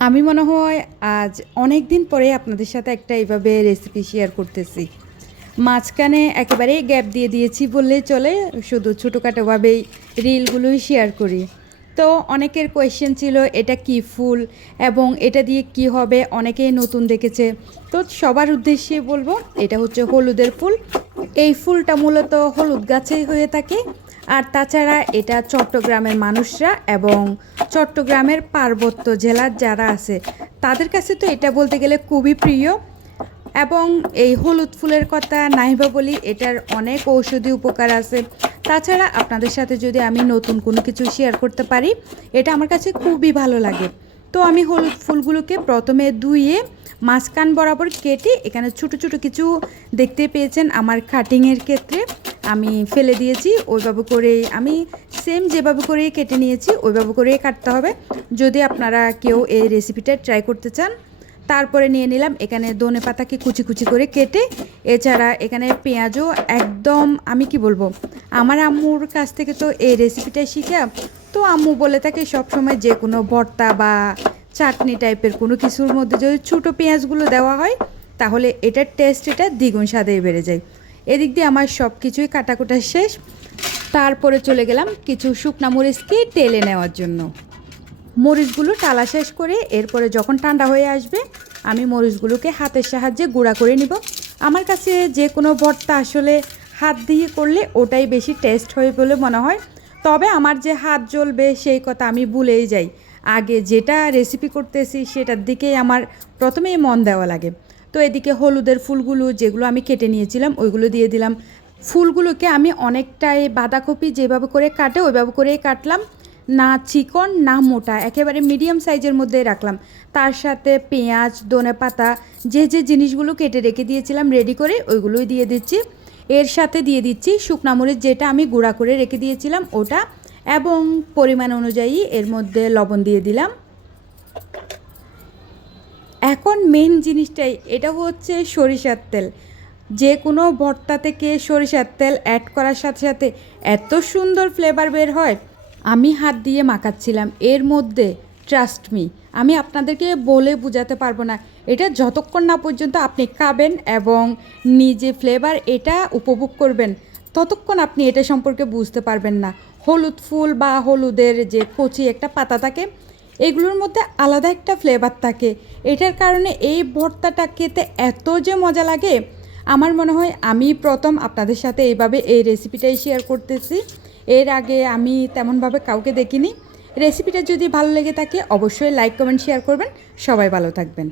আমি মনে হয় আজ অনেক দিন পরে আপনাদের সাথে একটা এইভাবে রেসিপি শেয়ার করতেছি। মাঝখানে একেবারেই গ্যাপ দিয়ে দিয়েছি বললেই চলে, শুধু ছোটোখাটোভাবেই রিলগুলোই শেয়ার করি। তো অনেকের কোয়েশ্চেন ছিল এটা কি ফুল এবং এটা দিয়ে কি হবে, অনেকেই নতুন দেখেছে। তো সবার উদ্দেশ্যে বলবো এটা হচ্ছে হলুদের ফুল। এই ফুলটা মূলত হলুদ গাছেই হয়ে থাকে। আর তাছাড়া এটা চট্টগ্রামের মানুষরা এবং চট্টগ্রামের পার্বত্য জেলার যারা আছে তাদের কাছে তো এটা বলতে গেলে খুবই প্রিয়। এবং এই হলুদ ফুলের কথা নাইবা বলি, এটার অনেক ঔষধি উপকার আছে। তাছাড়া আপনাদের সাথে যদি আমি নতুন কোনো কিছু শেয়ার করতে পারি, এটা আমার কাছে খুবই ভালো লাগে। তো আমি হলুদ ফুলগুলোকে প্রথমে ধুয়ে মাঝখান বরাবর কেটে এখানে ছোটো ছোটো কিছু দেখতে পেয়েছেন আমার কাটিংয়ের ক্ষেত্রে আমি ফেলে দিয়েছি। ওইভাবে করেই আমি সেম যেভাবে করেই কেটে নিয়েছি ওইভাবে করেই কাটতে হবে যদি আপনারা কেউ এই রেসিপিটা ট্রাই করতে চান। তারপরে নিয়ে নিলাম এখানে ধনে পাতাকে কুচি কুচি করে কেটে, এছাড়া এখানে পেঁয়াজও একদম আমি কি বলবো, আমার আম্মুর কাছ থেকে তো এই রেসিপিটাই শিখা। তো আম্মু বলে থাকে সবসময় যে কোনো ভর্তা বা চাটনি টাইপের কোনো কিছুর মধ্যে যদি ছোটো পেঁয়াজগুলো দেওয়া হয় তাহলে এটার টেস্ট এটা দ্বিগুণ স্বাদে বেড়ে যায়। এদিক দিয়ে আমার সব কিছুই কাটাকুটা শেষ। তারপরে চলে গেলাম কিছু শুকনা মরিচকে টেলে নেওয়ার জন্য। মরিচগুলো টালা শেষ করে এরপরে যখন ঠান্ডা হয়ে আসবে আমি মরিচগুলোকে হাতের সাহায্যে গুঁড়া করে নিব। আমার কাছে যে কোনো ভর্তা আসলে হাত দিয়ে করলে ওটাই বেশি টেস্ট হয় বলে মনে হয়। তবে আমার যে হাত জ্বলবে সেই কথা আমি ভুলেই যাই। আগে যেটা রেসিপি করতেছি সেটার দিকেই আমার প্রথমেই মন দেওয়া লাগে। তো এদিকে হলুদের ফুলগুলো যেগুলো আমি কেটে নিয়েছিলাম ওইগুলো দিয়ে দিলাম। ফুলগুলোকে আমি অনেকটাই বাঁধাকপি যেভাবে করে কাটে ওইভাবে করেই কাটলাম, না চিকন না মোটা, একেবারে মিডিয়াম সাইজের মধ্যে রাখলাম। তার সাথে পেঁয়াজ ধনে পাতা যে যে জিনিসগুলো কেটে রেখে দিয়েছিলাম রেডি করে ওইগুলোই দিয়ে দিচ্ছি। এর সাথে দিয়ে দিচ্ছি শুকনা মরিচ যেটা আমি গুঁড়া করে রেখে দিয়েছিলাম ওটা, এবং পরিমাণ অনুযায়ী এর মধ্যে লবণ দিয়ে দিলাম। এখন মেন জিনিসটাই এটা হচ্ছে সরিষার তেল। যে কোনো ভর্তা থেকে সরিষার তেল অ্যাড করার সাথে সাথে এত সুন্দর ফ্লেভার বের হয়। আমি হাত দিয়ে মাখাচ্ছিলাম এর মধ্যে, ট্রাস্ট মি, আমি আপনাদেরকে বলে বোঝাতে পারবো না। এটা যতক্ষণ না পর্যন্ত আপনি খাবেন এবং নিজে ফ্লেভার এটা উপভোগ করবেন ততক্ষণ আপনি এটা সম্পর্কে বুঝতে পারবেন না। হলুদ ফুল বা হলুদের যে কচি একটা পাতা থাকে এগুলোর মধ্যে আলাদা একটা ফ্লেভার থাকে। এটার কারণে এই ভর্তাটা খেতে এত যে মজা লাগে। আমার মনে হয় আমি প্রথম আপনাদের সাথে এইভাবে এই রেসিপিটাই শেয়ার করতেছি। এর আগে আমি তেমনভাবে কাউকে দেখিনি। রেসিপিটা যদি ভালো লেগে থাকে অবশ্যই লাইক কমেন্ট শেয়ার করবেন। সবাই ভালো থাকবেন।